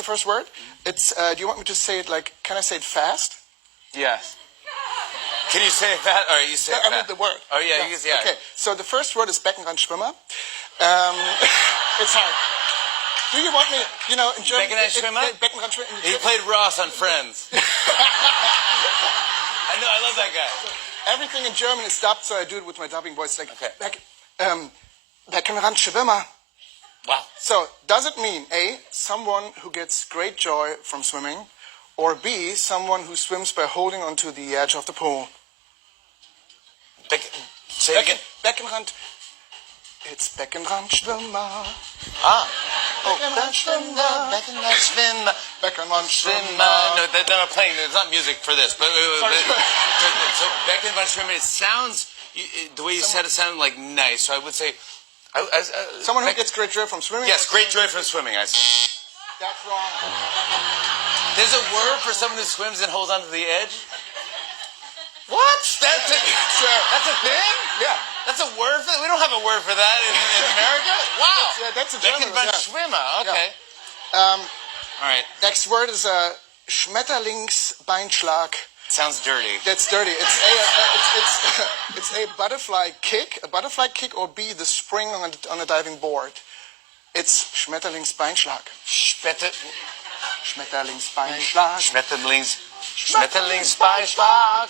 the first word. It's. Do you want me to say it like? Can I say it fast? Yes. Can you say it fast? Or you say it fast? I mean the word. Oh yeah, yeah. Okay. So the first word is Beckenrandschwimmer. It's hard. Do you want me? You know, in German. Beckenrandschwimmer. He played Ross on Friends. I know. I love that guy. Everything in German is dubbed, so I do it with my dubbing voice. Like, okay. Beckenrandschwimmer. Wow. So, does it mean A, someone who gets great joy from swimming, or B, someone who swims by holding onto the edge of the pool? Say it again. Beckenrand. It's Beckenrandschwimmer. Ah. Beckenrandschwimmer. Beckenrandschwimmer. Beckenrandschwimmer. No, they're not playing. There's not music for this. But so Beckenrandschwimmer. It sounds. The way you said it sounded like nice. So I would say. Someone who gets great joy from swimming? Yes, great joy from swimming. That's wrong. There's a word for someone who swims and holds onto the edge? What? That's a thing? Yeah. That's a word for that? We don't have a word for that in America? Wow. That's a German word. Beckenrandschwimmer. Okay. Yeah. All right. Next word is Schmetterlingsbeinschlag. Sounds dirty. That's dirty. It's a butterfly kick, or B, the spring on a diving board. Schmetterlingsbeinschlag. It's Schmetterlingsbeinschlag. Schmetterlingsbeinschlag.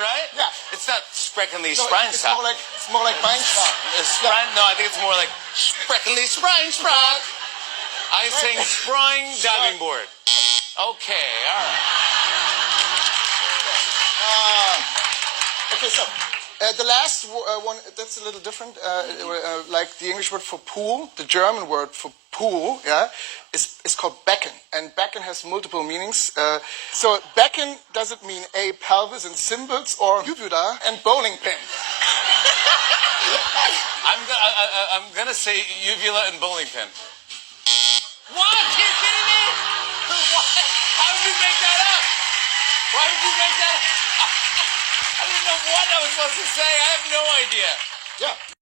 Right? Yeah. It's not Schmetterlingsbeinschlag. No, it's more like Beinschlag. No, I think it's more like Schmetterlingsbeinschlag. I'm saying spring diving board. Okay, all right. Okay, so the last one, that's a little different. Like the English word for pool, the German word for pool, is called Becken. And Becken has multiple meanings. So Becken, does it mean A, pelvis and cymbals, or uvula and bowling pin? I'm gonna say uvula and bowling pin. What? Are you kidding me? What? How did you make that up? Why did you make that up? I didn't know what I was supposed to say. I have no idea. Yeah.